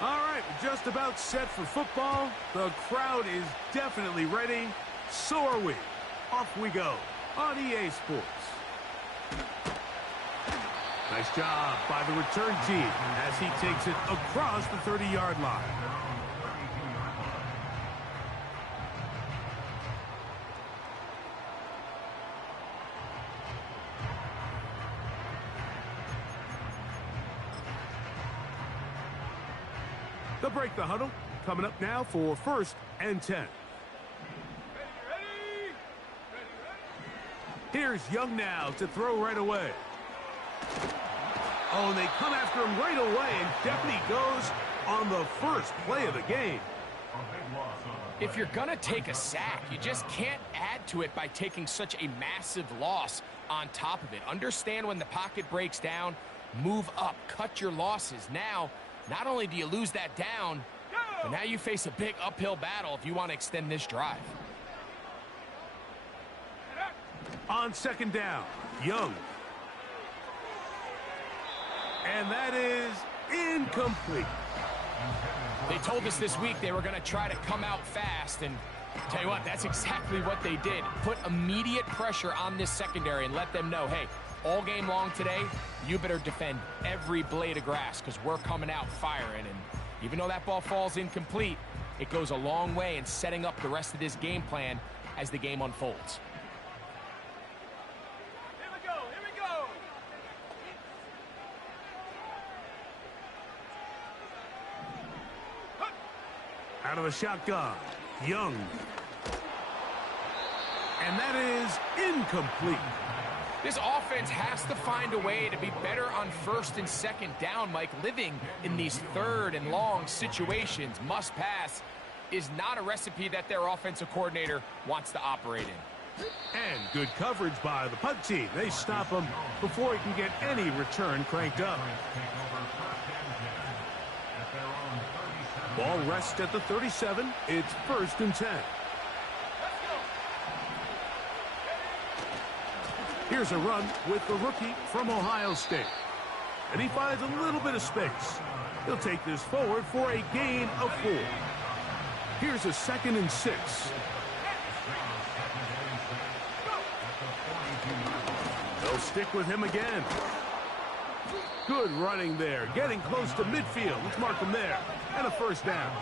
All right, we're just about set for football. The crowd is definitely ready. So are we. Off we go on EA Sports. Nice job by the return team as he takes it across the 30-yard line. They'll break the huddle. Coming up now for 1st and 10. Here's Young now to throw right away. Oh, and they come after him right away, and down he goes on the first play of the game. If you're going to take a sack, you just can't add to it by taking such a massive loss on top of it. Understand when the pocket breaks down, move up, cut your losses. Now, not only do you lose that down, but now you face a big uphill battle if you want to extend this drive. On 2nd down, Young. And that is incomplete. They told us this week they were going to try to come out fast, and tell you what, that's exactly what they did. Put immediate pressure on this secondary and let them know, hey, all game long today, you better defend every blade of grass because we're coming out firing. And even though that ball falls incomplete, it goes a long way in setting up the rest of this game plan as the game unfolds. Out of the shotgun, Young. And that is incomplete. This offense has to find a way to be better on 1st and 2nd down, Mike. Living in these 3rd and long situations, must pass, is not a recipe that their offensive coordinator wants to operate in. And good coverage by the punt team. They stop him before he can get any return cranked up. Ball rests at the 37. It's 1st and 10. Here's a run with the rookie from Ohio State. And he finds a little bit of space. He'll take this forward for a gain of 4. Here's a 2nd and 6. They'll stick with him again. Good running there. Getting close to midfield. Let's mark him there. And a 1st down.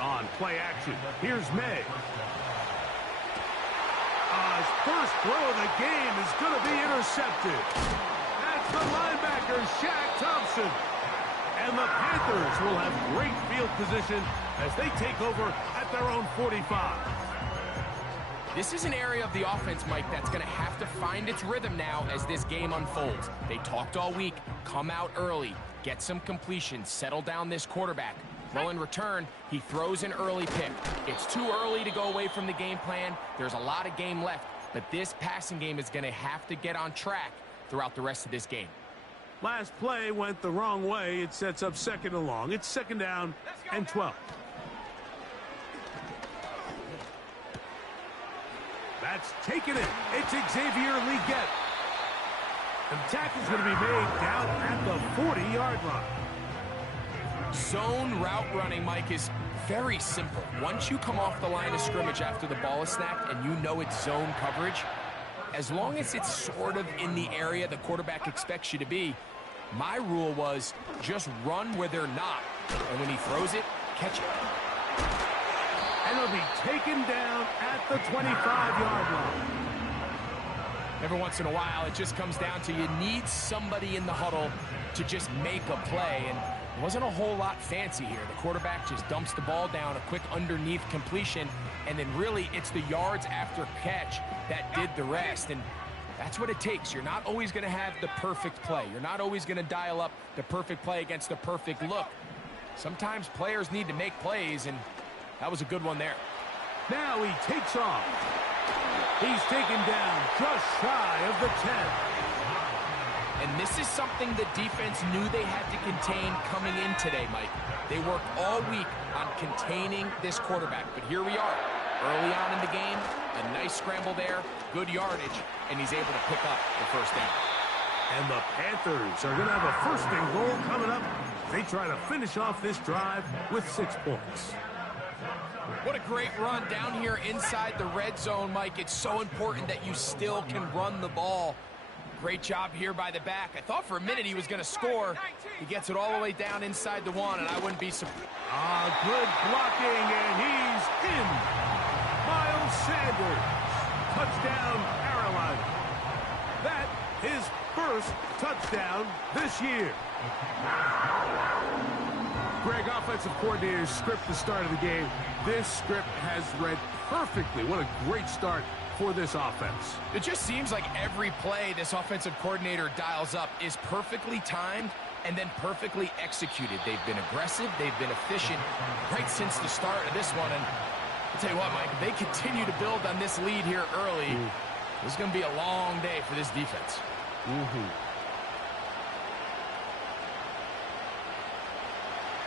On play action, here's May. His first throw of the game is going to be intercepted. That's the linebacker, Shaq Thompson. And the Panthers will have great field position as they take over at their own 45. This is an area of the offense, Mike, that's going to have to find its rhythm now as this game unfolds. They talked all week, come out early, get some completions, settle down this quarterback. Well, in return, he throws an early pick. It's too early to go away from the game plan. There's a lot of game left, but this passing game is going to have to get on track throughout the rest of this game. Last play went the wrong way. It sets up 2nd and long. It's 2nd down and 12. That's taken it. It's Xavier Leggett. And the tackle's going to be made down at the 40-yard line. Zone route running, Mike, is very simple. Once you come off the line of scrimmage after the ball is snapped and you know it's zone coverage, as long as it's sort of in the area the quarterback expects you to be, my rule was just run where they're not. And when he throws it, catch it. And it'll be taken down at the 25-yard line. Every once in a while, it just comes down to you need somebody in the huddle to just make a play. And it wasn't a whole lot fancy here. The quarterback just dumps the ball down, a quick underneath completion, and then really it's the yards after catch that did the rest. And that's what it takes. You're not always going to have the perfect play. You're not always going to dial up the perfect play against the perfect look. Sometimes players need to make plays, and that was a good one there. Now he takes off. He's taken down just shy of the 10. And this is something the defense knew they had to contain coming in today, Mike. They worked all week on containing this quarterback, but here we are. Early on in the game, a nice scramble there, good yardage, and he's able to pick up the 1st down. And the Panthers are going to have a first and goal coming up. They try to finish off this drive with 6 points. What a great run down here inside the red zone, Mike. It's so important that you still can run the ball. Great job here by the back. I thought for a minute he was going to score. He gets it all the way down inside the 1, and I wouldn't be surprised. Good blocking, and he's in. Miles Sanders, touchdown Carolina. That his first touchdown this year. Greg, offensive coordinator's script the start of the game. This script has read perfectly. What a great start for this offense. It just seems like every play this offensive coordinator dials up is perfectly timed and then perfectly executed. They've been aggressive, they've been efficient right since the start of this one. And I'll tell you what, Mike, they continue to build on this lead here early. This is going to be a long day for this defense.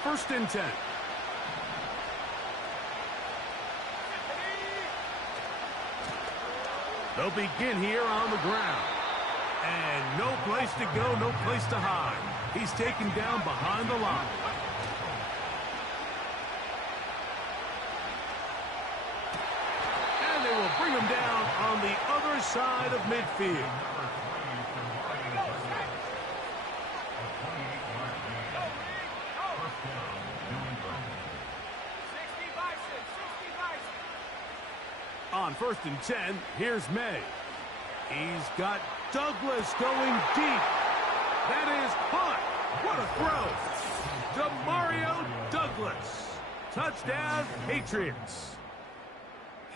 First and 10. They'll begin here on the ground. And no place to go, no place to hide. He's taken down behind the line. And they will bring him down on the other side of midfield. On first and 10, here's May. He's got Douglas going deep. That is caught. What a throw. Demario Douglas. Touchdown, Patriots.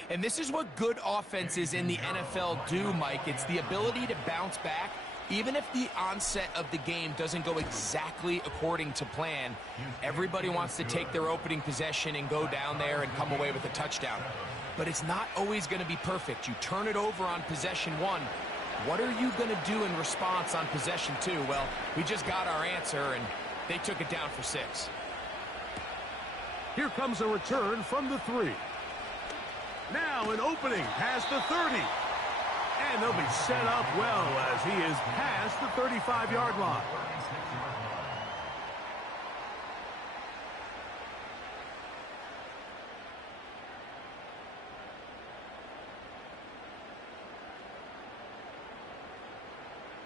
And this is what good offenses in the NFL do, Mike. It's the ability to bounce back. Even if the onset of the game doesn't go exactly according to plan, everybody wants to take their opening possession and go down there and come away with a touchdown. But it's not always going to be perfect. You turn it over on possession 1. What are you going to do in response on possession 2? Well, we just got our answer, and they took it down for 6. Here comes a return from the 3. Now an opening past the 30. And they'll be set up well as he is past the 35-yard line.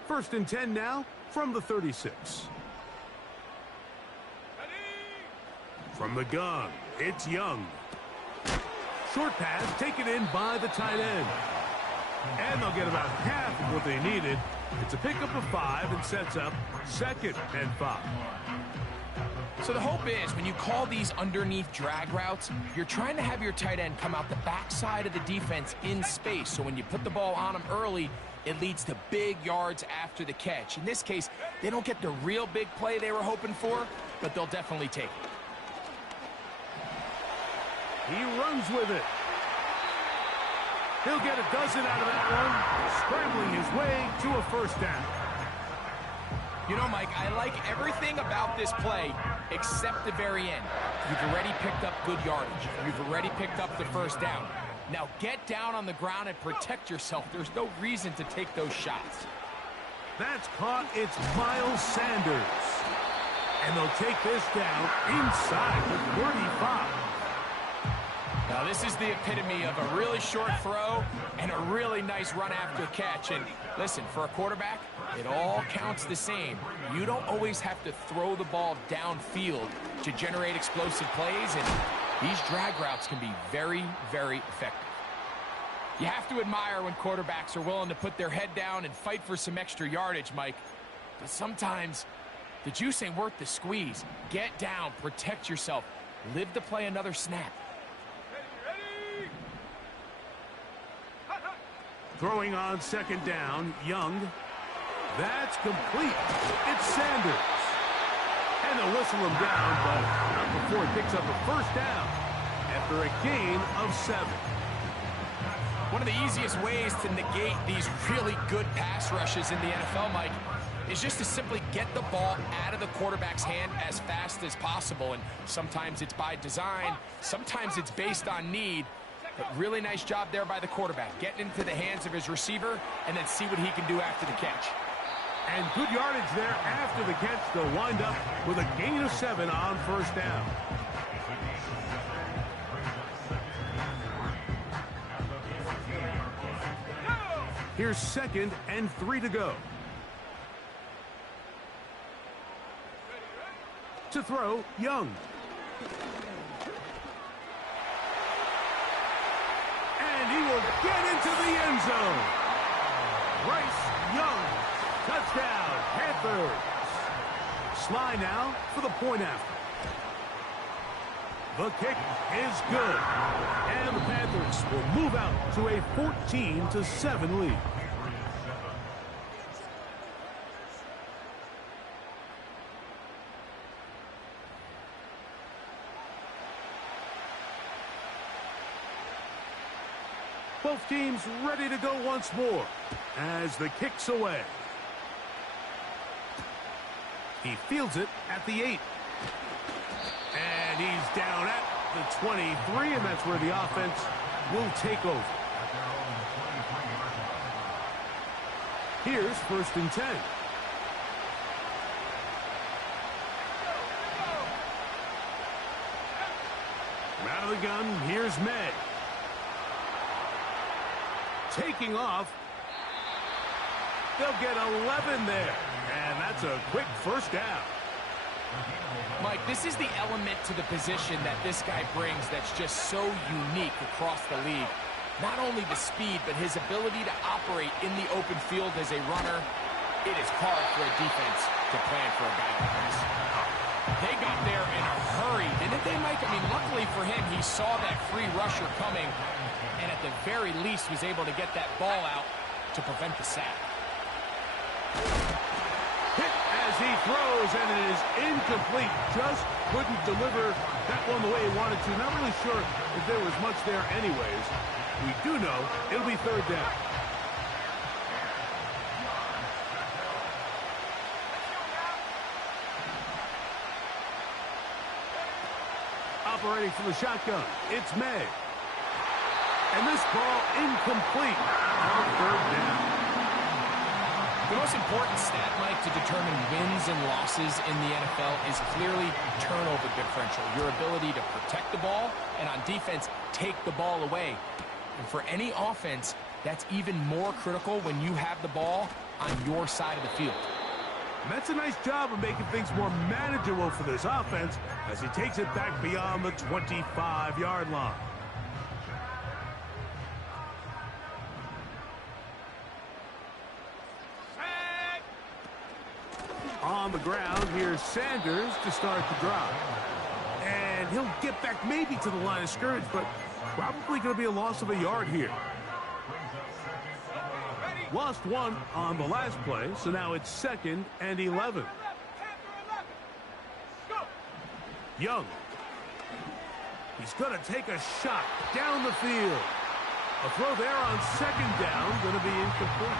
First and 10 now from the 36. From the gun, it's Young. Short pass taken in by the tight end. And they'll get about half of what they needed. It's a pickup of 5 and sets up 2nd and 5. So the hope is when you call these underneath drag routes, you're trying to have your tight end come out the backside of the defense in space. So when you put the ball on him early, it leads to big yards after the catch. In this case, they don't get the real big play they were hoping for, but they'll definitely take it. He runs with it. He'll get a dozen out of that one, scrambling his way to a first down. You know, Mike, I like everything about this play except the very end. You've already picked up good yardage. You've already picked up the first down. Now get down on the ground and protect yourself. There's no reason to take those shots. That's caught. It's Miles Sanders. And they'll take this down inside the 35. Now this is the epitome of a really short throw and a really nice run after catch. And listen, for a quarterback, it all counts the same. You don't always have to throw the ball downfield to generate explosive plays, and these drag routes can be very, very effective. You have to admire when quarterbacks are willing to put their head down and fight for some extra yardage, Mike. But sometimes the juice ain't worth the squeeze. Get down, protect yourself, live to play another snap. Throwing on second down, Young. That's complete. It's Sanders. And they'll whistle him down, but not before he picks up a first down after a gain of 7. One of the easiest ways to negate these really good pass rushes in the NFL, Mike, is just to simply get the ball out of the quarterback's hand as fast as possible. And sometimes it's by design, sometimes it's based on need. But really nice job there by the quarterback, getting into the hands of his receiver and then see what he can do after the catch. And good yardage there after the catch. They'll wind up with a gain of 7 on first down. Here's 2nd and 3 to go. To throw, Young. And he will get into the end zone. Bryce Young. Touchdown, Panthers. Sly now for the point after. The kick is good. And the Panthers will move out to a 14-7 lead. Both teams ready to go once more as the kick's away. He fields it at the 8. And he's down at the 23, and that's where the offense will take over. Here's 1st and 10. Out of the gun, here's May. Taking off. They'll get 11 there. And that's a quick first down. Mike, this is the element to the position that this guy brings that's just so unique across the league. Not only the speed, but his ability to operate in the open field as a runner. It is hard for a defense to plan for a guy like this. They got there in a hurry, didn't they, Mike? I mean, luckily for him, he saw that free rusher coming, and at the very least was able to get that ball out to prevent the sack. Hit as he throws, and it is incomplete. Just couldn't deliver that one the way he wanted to. Not really sure if there was much there anyways. We do know it'll be 3rd down. Operating from the shotgun, it's May. And this ball incomplete on 3rd down. The most important stat, Mike, to determine wins and losses in the NFL is clearly turnover differential, your ability to protect the ball and on defense take the ball away. And for any offense, that's even more critical when you have the ball on your side of the field. And that's a nice job of making things more manageable for this offense as he takes it back beyond the 25-yard line. On the ground, here's Sanders to start the drive. And he'll get back maybe to the line of scrimmage, but probably going to be a loss of a yard here. Lost 1 on the last play, so now it's 2nd and 11. Young. He's going to take a shot down the field. A throw there on 2nd down, going to be incomplete.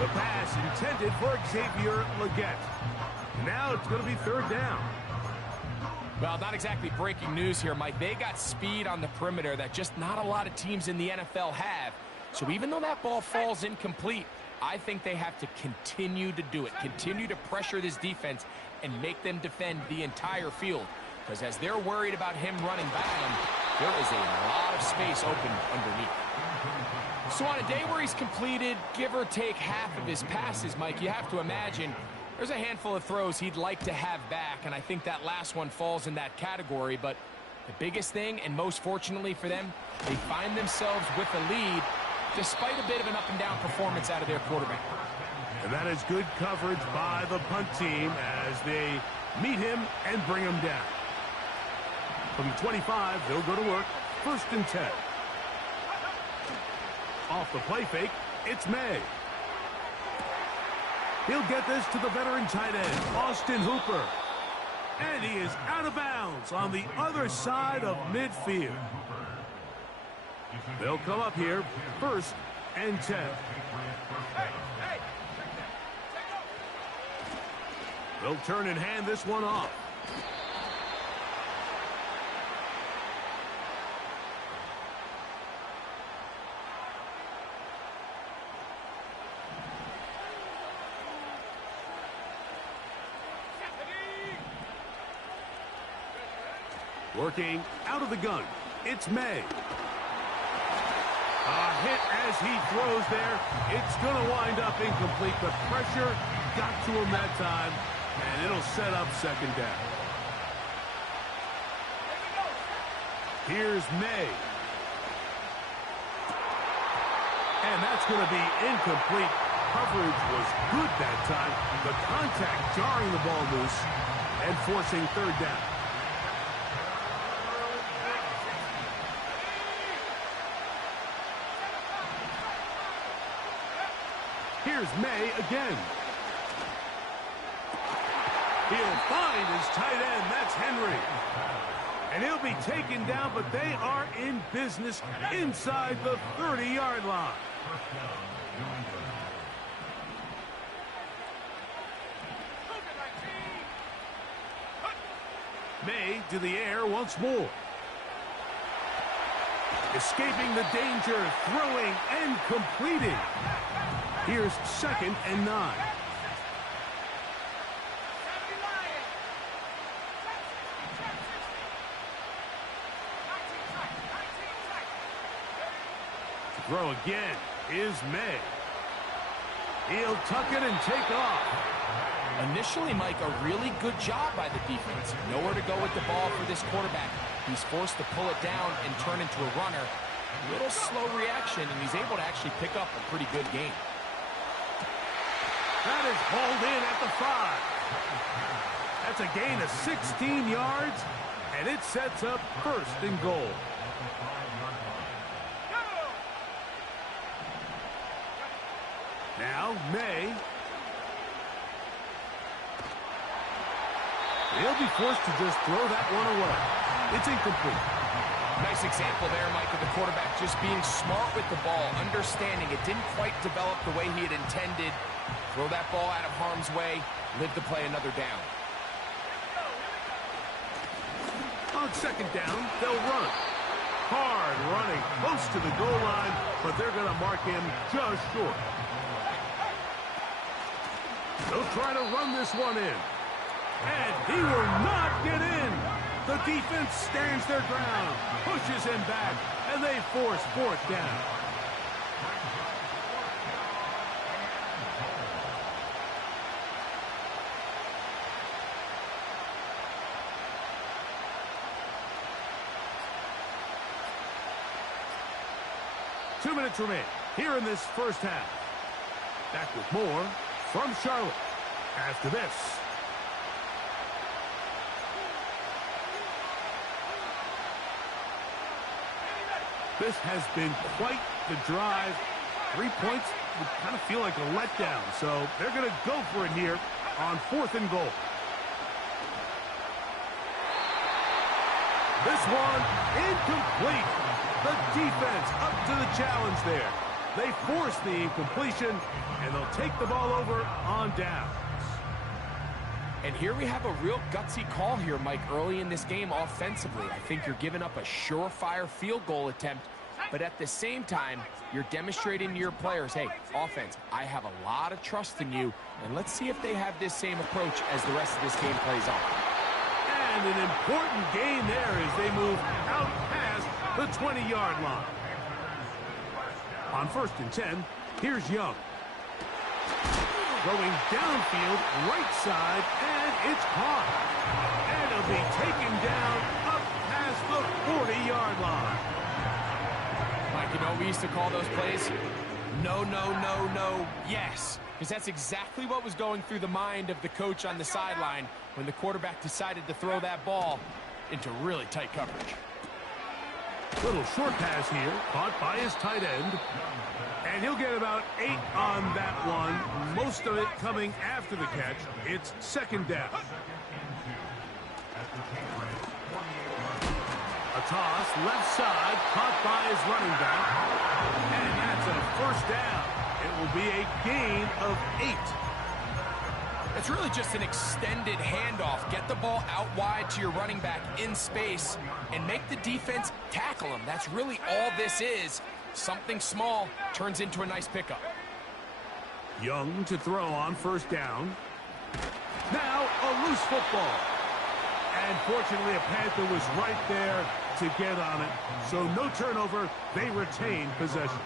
The pass intended for Xavier Legette. Now it's going to be 3rd down. Well, not exactly breaking news here, Mike. They got speed on the perimeter that just not a lot of teams in the NFL have. So even though that ball falls incomplete, I think they have to continue to do it. Continue to pressure this defense and make them defend the entire field. Because as they're worried about him running by them, there is a lot of space open underneath. So on a day where he's completed, give or take half of his passes, Mike, you have to imagine there's a handful of throws he'd like to have back, and I think that last one falls in that category. But the biggest thing, and most fortunately for them, they find themselves with a lead despite a bit of an up-and-down performance out of their quarterback. And that is good coverage by the punt team as they meet him and bring him down. From the 25, they'll go to work. 1st and 10. Off the play fake, it's May. He'll get this to the veteran tight end, Austin Hooper. And he is out of bounds on the other side of midfield. They'll come up here, 1st and 10. They'll turn and hand this one off. Working out of the gun, it's May. A hit as he throws there. It's going to wind up incomplete. The pressure got to him that time, and it'll set up second down. Here's May. And that's going to be incomplete. Coverage was good that time. The contact jarring the ball loose and forcing third down. Here's May again. He'll find his tight end. That's Henry. And he'll be taken down, but they are in business inside the 30-yard line. May to the air once more. Escaping the danger, throwing and completing. Here's 2nd and 9. To throw again is May. He'll tuck it and take off. Initially, Mike, a really good job by the defense. Nowhere to go with the ball for this quarterback. He's forced to pull it down and turn into a runner. A little slow reaction, and he's able to actually pick up a pretty good game. That is hauled in at the 5. That's a gain of 16 yards, and it sets up 1st and goal. Now, May. He'll be forced to just throw that one away. It's incomplete. Nice example there, Mike, of the quarterback just being smart with the ball, understanding it didn't quite develop the way he had intended. Throw that ball out of harm's way, live to play another down. On 2nd down, they'll run. Hard running, close to the goal line, but they're going to mark him just short. They'll try to run this one in. And he will not get in. The defense stands their ground, pushes him back, and they force 4th down. Two minutes remain here in this first half. Back with more from Charlotte after this. This has been quite the drive. 3 points would kind of feel like a letdown, so they're going to go for it here on 4th and goal. This one incomplete. The defense up to the challenge there. They force the incompletion, and they'll take the ball over on downs. And here we have a real gutsy call here, Mike, early in this game offensively. I think you're giving up a surefire field goal attempt, but at the same time, you're demonstrating to your players, hey, offense, I have a lot of trust in you, and let's see if they have this same approach as the rest of this game plays on. And an important gain there as they move out past the 20-yard line. On 1st and 10, here's Young. Throwing downfield, right side, and it's caught. And it'll be taken down up past the 40-yard line. Mike, you know what we used to call those plays? No, no, no, no, yes. Because that's exactly what was going through the mind of the coach on the sideline when the quarterback decided to throw that ball into really tight coverage. Little short pass here, caught by his tight end. And he'll get about 8 on that one, most of it coming after the catch. It's 2nd down. A toss, left side, caught by his running back. And that's a 1st down. It will be a gain of 8. It's really just an extended handoff. Get the ball out wide to your running back in space and make the defense tackle him. That's really all this is. Something small turns into a nice pickup. Young to throw on 1st down. Now a loose football. And fortunately, a Panther was right there to get on it. So no turnover. They retain possession.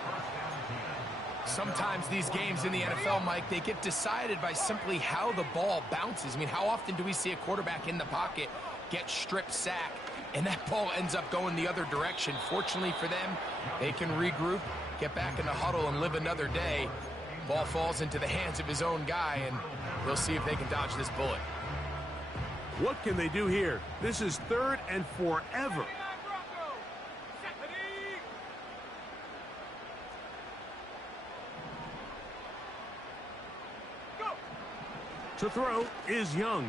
Sometimes these games in the NFL, Mike, they get decided by simply how the ball bounces. I mean, how often do we see a quarterback in the pocket get strip sack, and that ball ends up going the other direction? Fortunately for them, they can regroup, get back in the huddle, and live another day. Ball falls into the hands of his own guy, and they'll see if they can dodge this bullet. What can they do here? This is 3rd and forever. To throw is Young.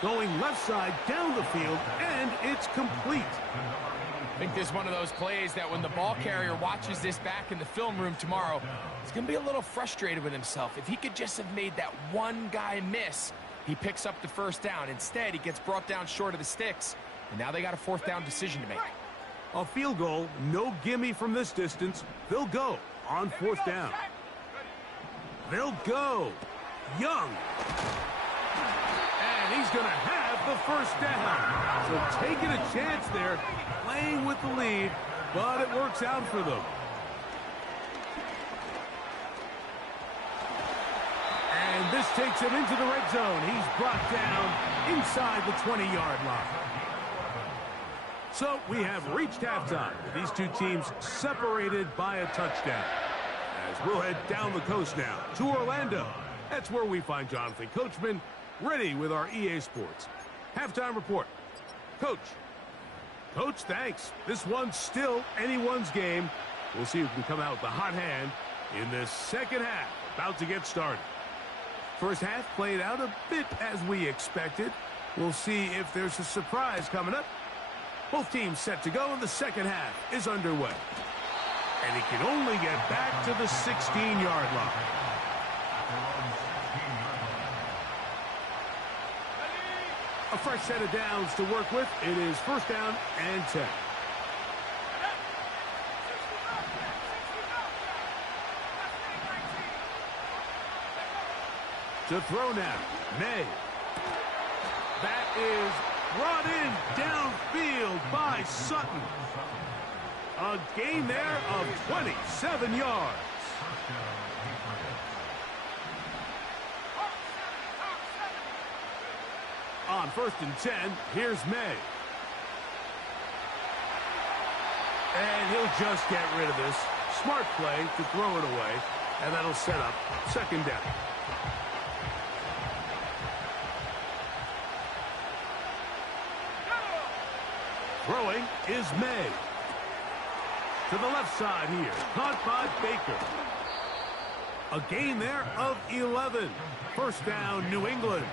Going left side down the field, and it's complete. I think this is one of those plays that when the ball carrier watches this back in the film room tomorrow, he's going to be a little frustrated with himself. If he could just have made that one guy miss, he picks up the first down. Instead, he gets brought down short of the sticks, and now they got a 4th down decision to make. A field goal, no gimme from this distance. They'll go on 4th down. They'll go. Young. And he's going to have the first down. So taking a chance there, playing with the lead, but it works out for them. And this takes him into the red zone. He's brought down inside the 20-yard line. So we have reached halftime. These two teams separated by a touchdown. As we'll head down the coast now to Orlando. That's where we find Jonathan Coachman ready with our EA Sports halftime report. Coach, thanks. This one's still anyone's game. We'll see who can come out with the hot hand in this second half. About to get started. First half played out a bit as we expected. We'll see if there's a surprise coming up. Both teams set to go, and the second half is underway. And he can only get back to the 16-yard line. A fresh set of downs to work with. It is 1st down and 10. To throw now, May. That is brought in downfield by Sutton. A gain there of 27 yards. On 1st and 10, here's May. And he'll just get rid of this. Smart play to throw it away, and that'll set up 2nd down. Throwing is May. To the left side here, caught by Baker. A gain there of 11. 1st down, New England.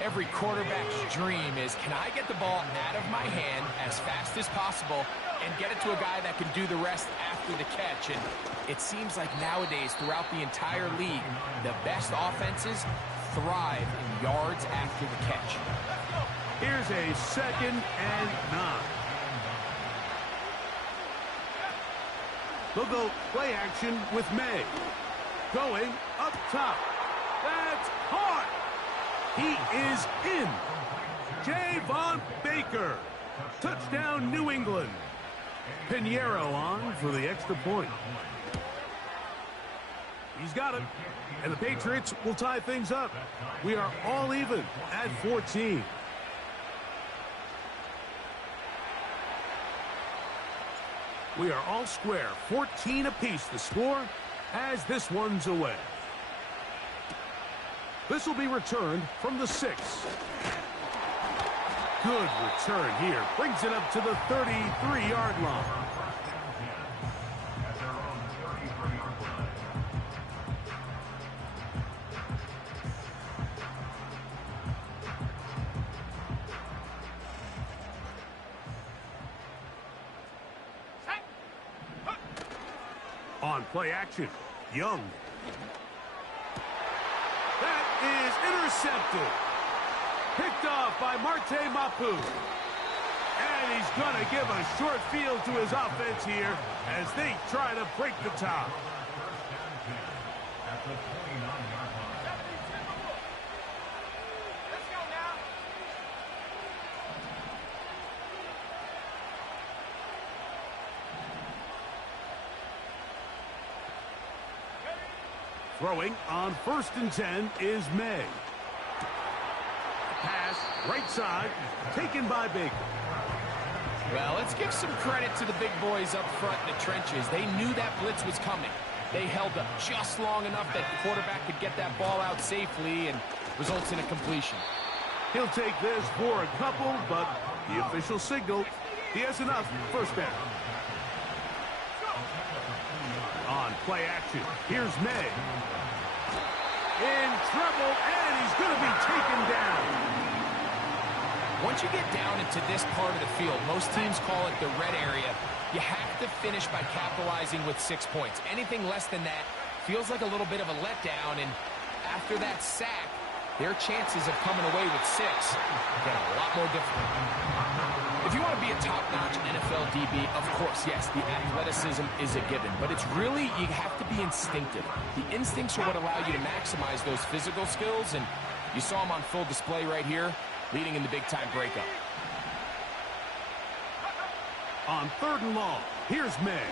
Every quarterback's dream is, can I get the ball out of my hand as fast as possible and get it to a guy that can do the rest after the catch? And it seems like nowadays, throughout the entire league, the best offenses thrive in yards after the catch. Here's a 2nd and 9. They'll go play action with May. Going up top. That's caught. He is in. Javon Baker. Touchdown, New England. Pinheiro on for the extra point. He's got it. And the Patriots will tie things up. We are all even at 14. We are all square. 14 apiece the score as this one's away. This will be returned from the 6. Good return here. Brings it up to the 33-yard line. On play action, Young. That is intercepted. Picked off by Marte Mapu. And he's going to give a short field to his offense here as they try to break the top. Throwing on 1st and 10 is May. Pass, right side, taken by Baker. Well, let's give some credit to the big boys up front in the trenches. They knew that blitz was coming. They held up just long enough that the quarterback could get that ball out safely and results in a completion. He'll take this for a couple, but the official signal, he has enough. 1st down. On play action, here's May. In trouble, and he's going to be taken down. Once you get down into this part of the field, most teams call it the red area. You have to finish by capitalizing with 6 points. Anything less than that feels like a little bit of a letdown, and after that sack, their chances of coming away with 6 get a lot more difficult. If you want to be a top-notch NFL DB, of course, yes, the athleticism is a given, but it's really, you have to be instinctive. The instincts are what allow you to maximize those physical skills, and you saw them on full display right here, leading in the big-time breakup. On 3rd and long, here's May.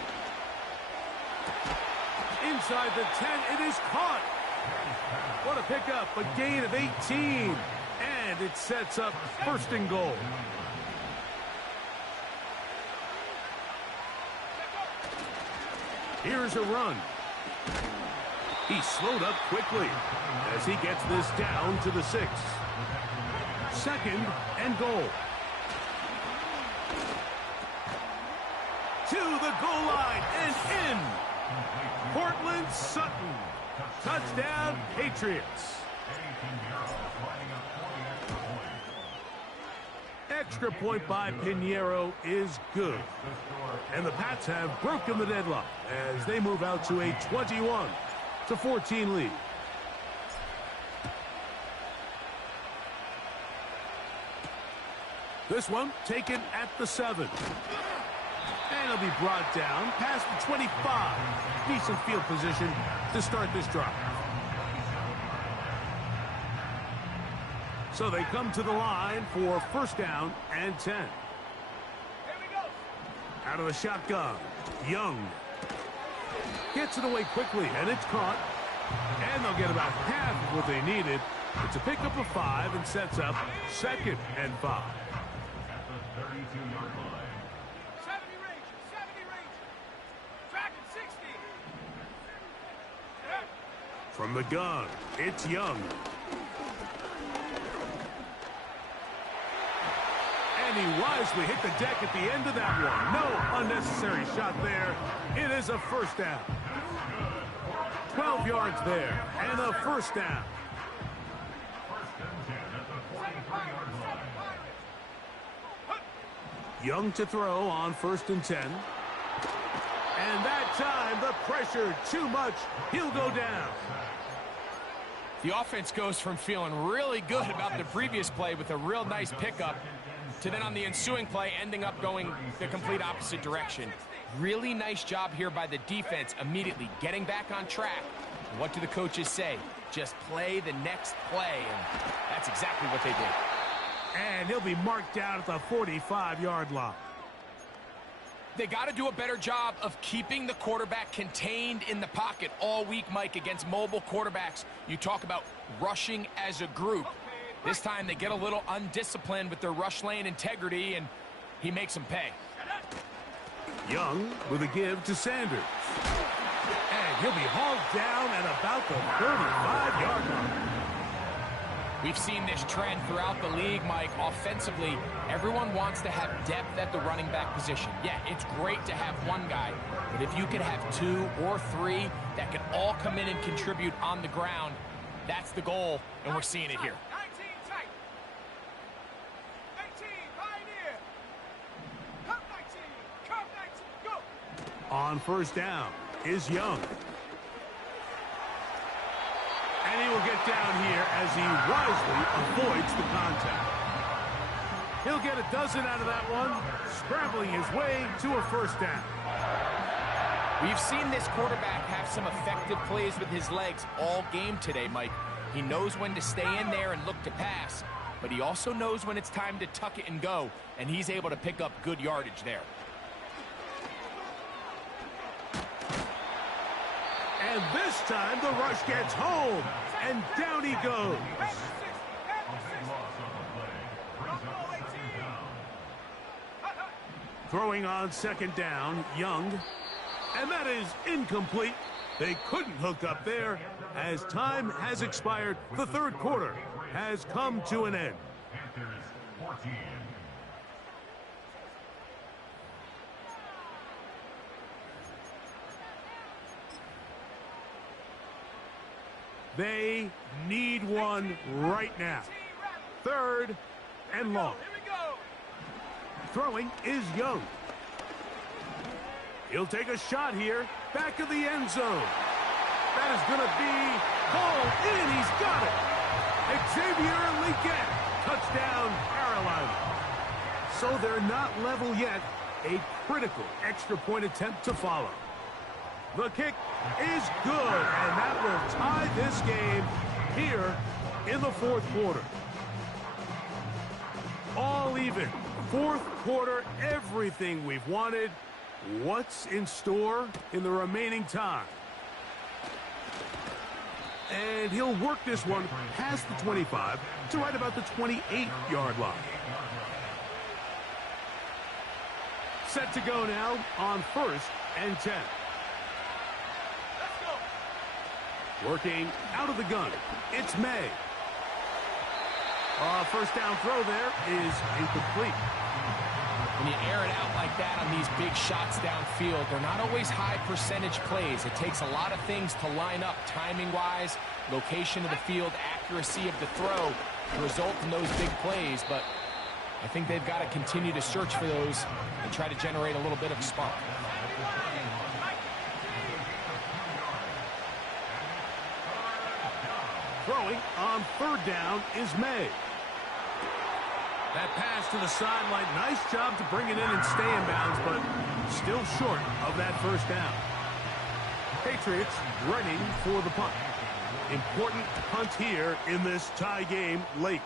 Inside the 10, it is caught. What a pickup, a gain of 18. And it sets up 1st and goal. Here's a run. He slowed up quickly as he gets this down to the 6. 2nd and goal. To the goal line and in. Portland Sutton. Touchdown, Patriots. Extra point by Pinheiro is good. And the Pats have broken the deadlock as they move out to a 21-14 lead. This one taken at the 7. And he'll be brought down past the 25. Decent field position to start this drive. So they come to the line for 1st down and 10. Here we go. Out of the shotgun, Young gets it away quickly, and it's caught. And they'll get about half of what they needed. It's a pickup of 5 and sets up 2nd and 5. From the gun, it's Young. And he wisely hit the deck at the end of that one. No unnecessary shot there. It is a 1st down. 12 yards there, and a 1st down. Young to throw on 1st and 10. And that time, the pressure too much. He'll go down. The offense goes from feeling really good about the previous play with a real nice pickup to then on the ensuing play ending up going the complete opposite direction. Really nice job here by the defense immediately getting back on track. What do the coaches say? Just play the next play, and that's exactly what they did. And he'll be marked down at the 45-yard line. They got to do a better job of keeping the quarterback contained in the pocket all week, Mike, against mobile quarterbacks. You talk about rushing as a group. This time they get a little undisciplined with their rush lane integrity, and he makes them pay. Young with a give to Sanders. And he'll be hauled down at about the 35-yard line. We've seen this trend throughout the league, Mike. Offensively, everyone wants to have depth at the running back position. Yeah, it's great to have one guy, but if you could have 2 or 3 that can all come in and contribute on the ground, that's the goal, and we're seeing it here. 19 tight. 18 pioneer. Come 19. Come 19. Go. On 1st down is Young. And he will get down here as he wisely avoids the contact. He'll get a dozen out of that one, scrambling his way to a 1st down. We've seen this quarterback have some effective plays with his legs all game today, Mike. He knows when to stay in there and look to pass, but he also knows when it's time to tuck it and go, and he's able to pick up good yardage there. And this time the rush gets home. And down he goes. Throwing on second down, Young. And that is incomplete. They couldn't hook up there. As time has expired, the third quarter has come to an end. Panthers 14. They need one right now. Third and long. Here we go. Throwing is Young. He'll take a shot here. Back of the end zone. That is going to be hauled in. He's got it. Xavier Legette. Touchdown, Carolina. So they're not level yet. A critical extra point attempt to follow. The kick is good, and that will tie this game here in the fourth quarter. All even. Fourth quarter, everything we've wanted. What's in store in the remaining time? And he'll work this one past the 25 to right about the 28-yard line. Set to go now on 1st and 10. Working out of the gun, it's May. First down throw there is incomplete. When you air it out like that on these big shots downfield, they're not always high percentage plays. It takes a lot of things to line up timing-wise, location of the field, accuracy of the throw to result in those big plays. But I think they've got to continue to search for those and try to generate a little bit of a spark. Throwing on third down is May. That pass to the sideline, nice job to bring it in and stay in bounds, but still short of that first down. Patriots running for the punt. Important punt here in this tie game late.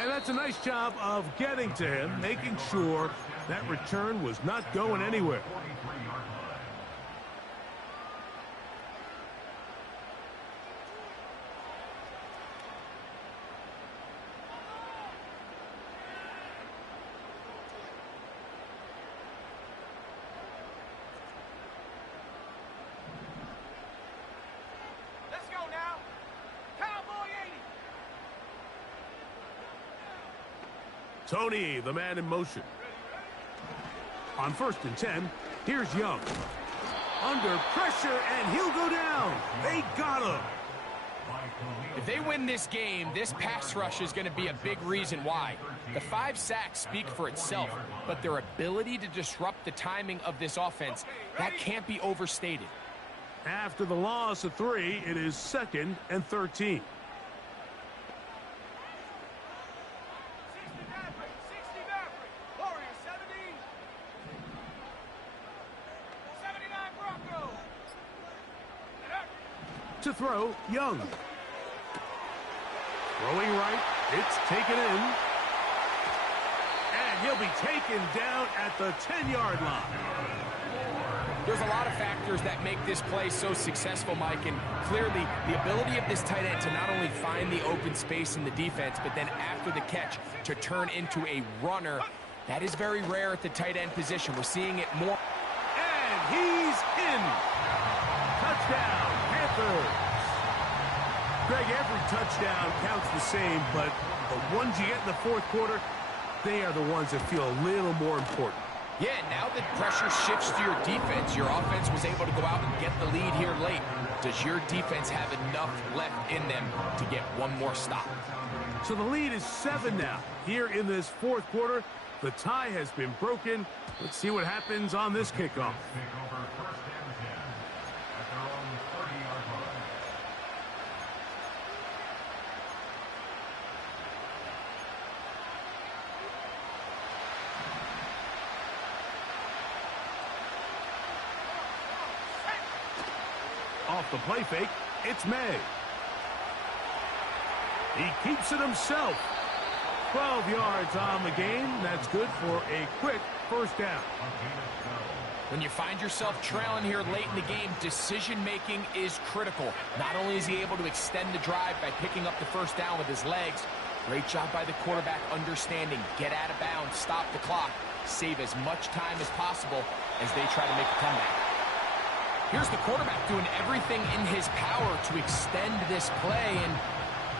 And that's a nice job of getting to him, making sure that return was not going anywhere. Tony, the man in motion. On 1st and 10, here's Young. Under pressure, and he'll go down. They got him. If they win this game, this pass rush is going to be a big reason why. The 5 sacks speak for itself, but their ability to disrupt the timing of this offense, that can't be overstated. After the loss of 3, it is 2nd and 13. To throw, Young. Throwing right, it's taken in. And he'll be taken down at the 10-yard line. There's a lot of factors that make this play so successful, Mike, and clearly the ability of this tight end to not only find the open space in the defense, but then after the catch to turn into a runner, that is very rare at the tight end position. We're seeing it more. And he's in. Touchdown, Panthers. Greg, every touchdown counts the same, but the ones you get in the fourth quarter, they are the ones that feel a little more important. Yeah, now that pressure shifts to your defense, your offense was able to go out and get the lead here late. Does your defense have enough left in them to get one more stop? So the lead is 7 now. Here in this fourth quarter, the tie has been broken. Let's see what happens on this kickoff. Off the play fake, it's May. He keeps it himself. 12 yards on the game. That's good for a quick first down. When you find yourself trailing here late in the game, decision-making is critical. Not only is he able to extend the drive by picking up the first down with his legs, great job by the quarterback understanding, get out of bounds, stop the clock, save as much time as possible as they try to make a comeback. Here's the quarterback doing everything in his power to extend this play, and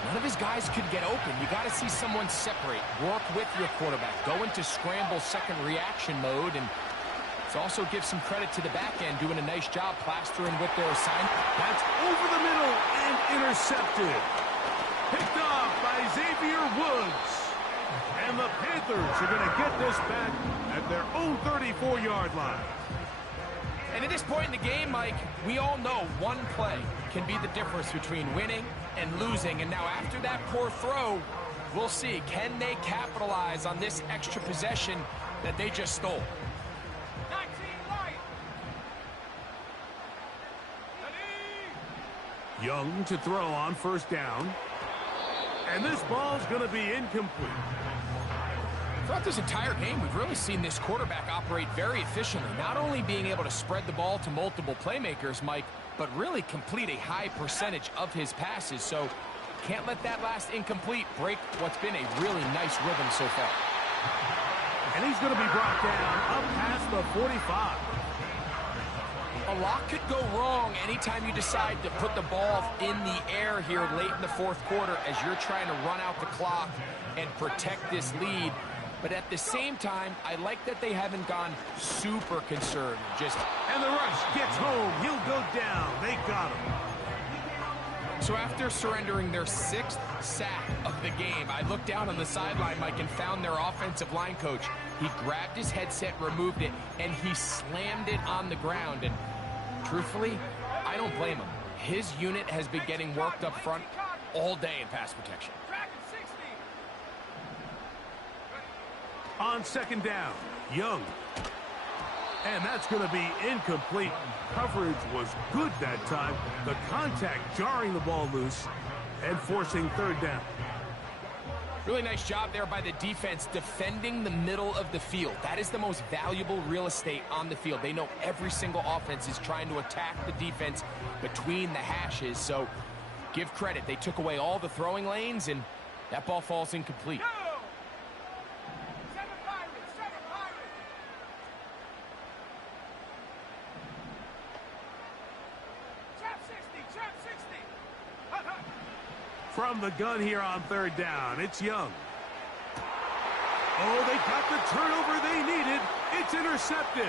none of his guys could get open. You got to see someone separate, work with your quarterback, go into scramble second reaction mode, and also give some credit to the back end, doing a nice job plastering with their assignment. That's over the middle and intercepted. Picked off by Xavier Woods. And the Panthers are going to get this back at their own 34-yard line. And at this point in the game, Mike, we all know one play can be the difference between winning and losing. And now after that poor throw, we'll see, can they capitalize on this extra possession that they just stole? Young to throw on first down. And this ball's going to be incomplete. Throughout this entire game, we've really seen this quarterback operate very efficiently, not only being able to spread the ball to multiple playmakers, Mike, but really complete a high percentage of his passes. So can't let that last incomplete break what's been a really nice rhythm so far. And he's going to be brought down up past the 45. A lot could go wrong anytime you decide to put the ball in the air here late in the fourth quarter as you're trying to run out the clock and protect this lead. But at the same time, I like that they haven't gone super conservative. And the rush gets home. He'll go down. They got him. So after surrendering their 6th sack of the game, I looked down on the sideline, Mike, and found their offensive line coach. He grabbed his headset, removed it, and he slammed it on the ground. And truthfully, I don't blame him. His unit has been getting worked up front all day in pass protection. On second down, Young. And that's going to be incomplete. Coverage was good that time. The contact jarring the ball loose and forcing third down. Really nice job there by the defense defending the middle of the field. That is the most valuable real estate on the field. They know every single offense is trying to attack the defense between the hashes. So give credit. They took away all the throwing lanes, and that ball falls incomplete. From the gun here on third down, it's Young. Oh, they got the turnover they needed. It's intercepted.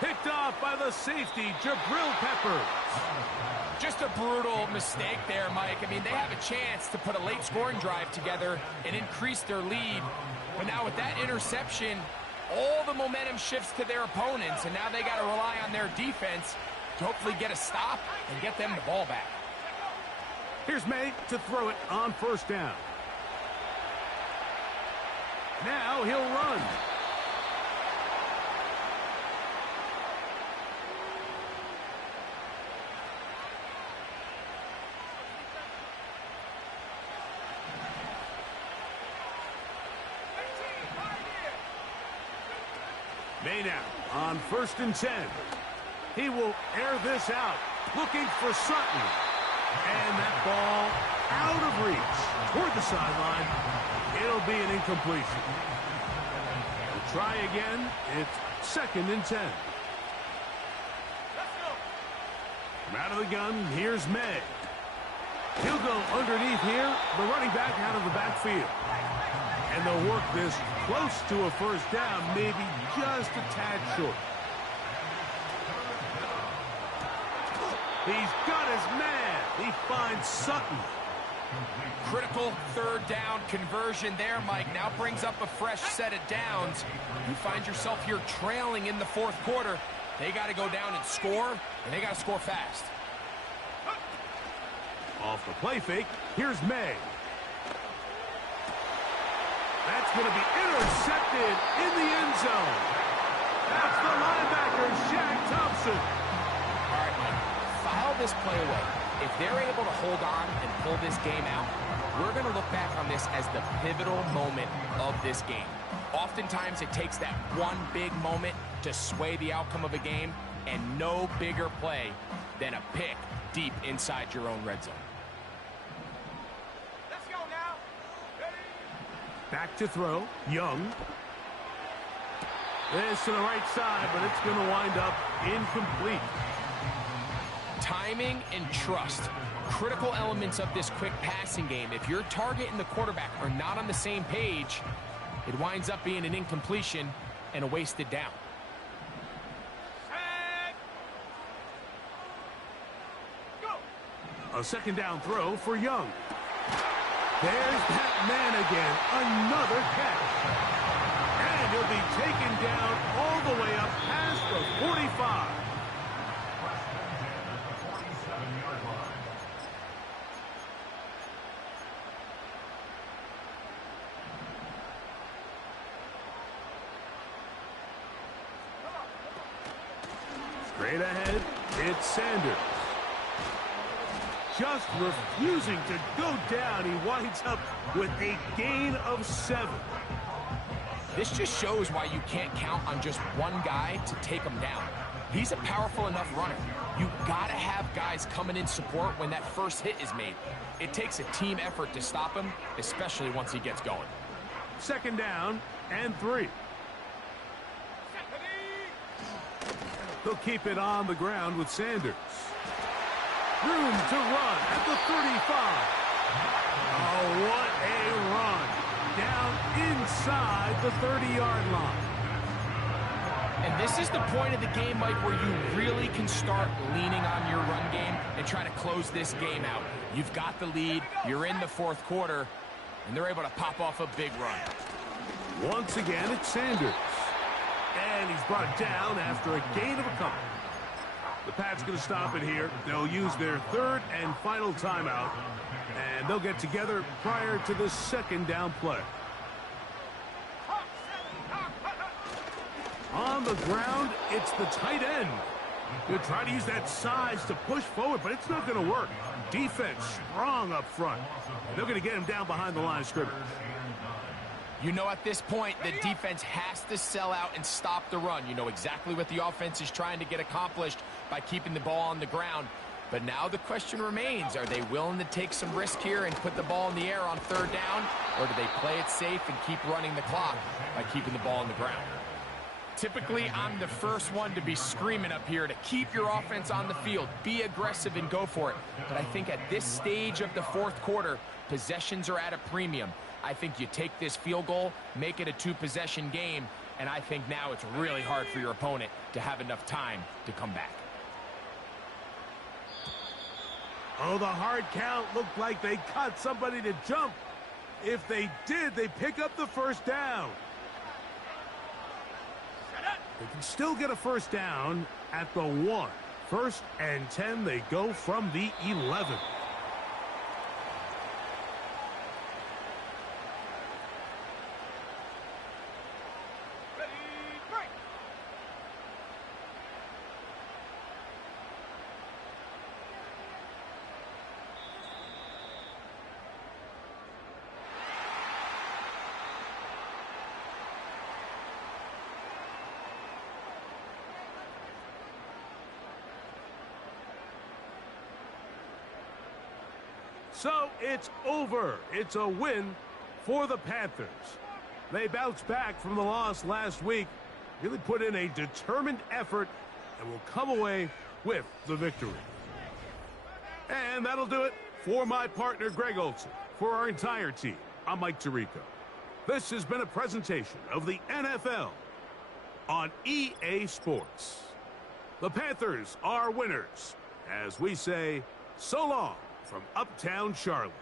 Picked off by the safety, Jabril Peppers. Just a brutal mistake there, Mike. I mean, they have a chance to put a late scoring drive together and increase their lead. But now with that interception, all the momentum shifts to their opponents, and now they got to rely on their defense to hopefully get a stop and get them the ball back. Here's May to throw it on first down. Now he'll run. May now on first and 10. He will air this out, looking for Sutton. And that ball out of reach toward the sideline. It'll be an incompletion. We'll try again. It's second and 10. From out of the gun, here's May. He'll go underneath here. The running back out of the backfield. And they'll work this close to a first down, maybe just a tad short. He's got his man. He finds Sutton. Critical third down conversion there, Mike. Now brings up a fresh set of downs. You find yourself here trailing in the fourth quarter. They got to go down and score, and they got to score fast. Off the play fake, here's May. That's going to be intercepted in the end zone. That's the linebacker, Shaq Thompson. All right, Mike, file this play away. If they're able to hold on and pull this game out, we're going to look back on this as the pivotal moment of this game. Oftentimes, it takes that one big moment to sway the outcome of a game, and no bigger play than a pick deep inside your own red zone. Let's go now. Ready? Back to throw. Young. This to the right side, but it's going to wind up incomplete. Timing and trust, critical elements of this quick passing game. If your target and the quarterback are not on the same page, it winds up being an incompletion and a wasted down. Set. Go. A second down throw for Young. There's that man again. Another catch. And he'll be taken down all the way up past the 45. Straight ahead, it's Sanders. Just refusing to go down. He winds up with a gain of 7. This just shows why you can't count on just one guy to take him down. He's a powerful enough runner. You gotta have guys coming in support when that first hit is made. It takes a team effort to stop him, especially once he gets going. Second down and 3. He'll keep it on the ground with Sanders. Room to run at the 35. Oh, what a run. Down inside the 30-yard line. And this is the point of the game, Mike, where you really can start leaning on your run game and try to close this game out. You've got the lead, you're in the fourth quarter, and they're able to pop off a big run. Once again, it's Sanders. And he's brought down after a gain of a couple. The Pats going to stop it here. They'll use their third and final timeout. And they'll get together prior to the second down play. On the ground, it's the tight end. They'll try to use that size to push forward, but it's not going to work. Defense strong up front. They're going to get him down behind the line of scrimmage. You know at this point, the defense has to sell out and stop the run. You know exactly what the offense is trying to get accomplished by keeping the ball on the ground. But now the question remains, are they willing to take some risk here and put the ball in the air on third down? Or do they play it safe and keep running the clock by keeping the ball on the ground? Typically, I'm the first one to be screaming up here to keep your offense on the field. Be aggressive and go for it. But I think at this stage of the fourth quarter, possessions are at a premium. I think you take this field goal, make it a 2-possession game, and I think now it's really hard for your opponent to have enough time to come back. Oh, the hard count looked like they caught somebody to jump. If they did, they pick up the first down. They can still get a first down at the 1. 1st and 10, they go from the 11. So it's over. It's a win for the Panthers. They bounced back from the loss last week, really put in a determined effort, and will come away with the victory. And that'll do it for my partner, Greg Olson. For our entire team, I'm Mike Tirico. This has been a presentation of the NFL on EA Sports. The Panthers are winners, as we say, so long from Uptown Charlotte.